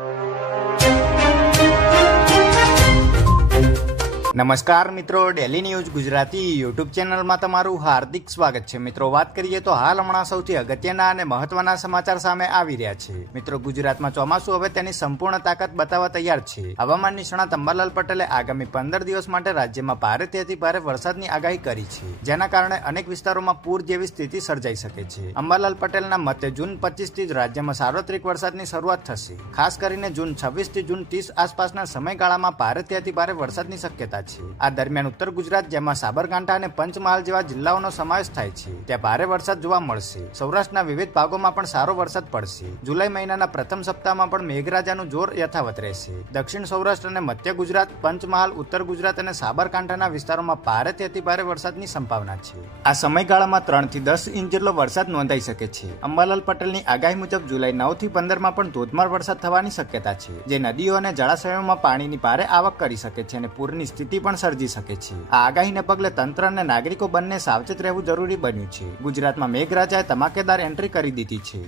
you. નમસ્કાર મિત્રો daily news Gujarati YouTube ચેનલમાં તમારું હાર્દિક સ્વાગત છે. મિત્રો, વાત કરીએ તો હાલ હમણાં સૌથી અગત્યના અને મહત્વના સમાચાર સામે આવી રહ્યા છે. મિત્રો, ગુજરાતમાં ચોમાસું હવે તેની સંપૂર્ણ તાકાત બતાવવા તૈયાર છે. હવામાન નિષ્ણાત અંબાલાલ પટેલે આગામી પંદર દિવસ માટે રાજ્યમાં ભારેથી અતિ ભારે વરસાદની આગાહી કરી છે, જેના કારણે અનેક વિસ્તારોમાં પૂર જેવી સ્થિતિ સર્જાઈ શકે છે. અંબાલાલ પટેલના મતે જૂન પચીસથી જ રાજ્યમાં સાર્વત્રિક વરસાદની શરૂઆત થશે. ખાસ કરીને જૂન છવ્વીસથી જૂન ત્રીસ આસપાસના સમયગાળામાં ભારેથી અતિ ભારે વરસાદની શક્યતા છે. આ દરમિયાન ઉત્તર ગુજરાત જેમાં સાબરકાંઠા અને પંચમહાલ જેવા જિલ્લાઓનો સમાવેશ થાય છે. ત્યાં ભારે વરસાદ જોવા મળશે. સૌરાષ્ટ્રના વિવિધ ભાગોમાં પણ સારો વરસાદ પડશે. જુલાઈ મહિનાના પ્રથમ સપ્તાહમાં પણ મેઘરાજાનું જોર યથાવત રહેશે. દક્ષિણ સૌરાષ્ટ્ર અને મધ્ય ગુજરાત, પંચમહાલ, ઉત્તર ગુજરાત અને સાબરકાંઠાના વિસ્તારોમાં ભારેથી અતિ ભારે વરસાદની સંભાવના છે. આ સમયગાળામાં ત્રણથી દસ ઇંચ જેટલો વરસાદ નોંધાઈ શકે છે. અંબાલાલ પટેલની આગાહી મુજબ જુલાઈ નવથી પંદરમાં પણ ધોધમાર વરસાદ થવાની શક્યતા છે, જે નદીઓ અને જળાશયોમાં પાણીની ભારે આવક કરી શકે છે અને પૂરની સ્થિતિ પણ સર્જી શકે છે. આ આગાહીને પગલે તંત્ર અને નાગરિકો બંને સાવચેત રહેવું જરૂરી બન્યું છે. ગુજરાતમાં મેઘરાજાએ ધમાકેદાર એન્ટ્રી કરી દીધી છે.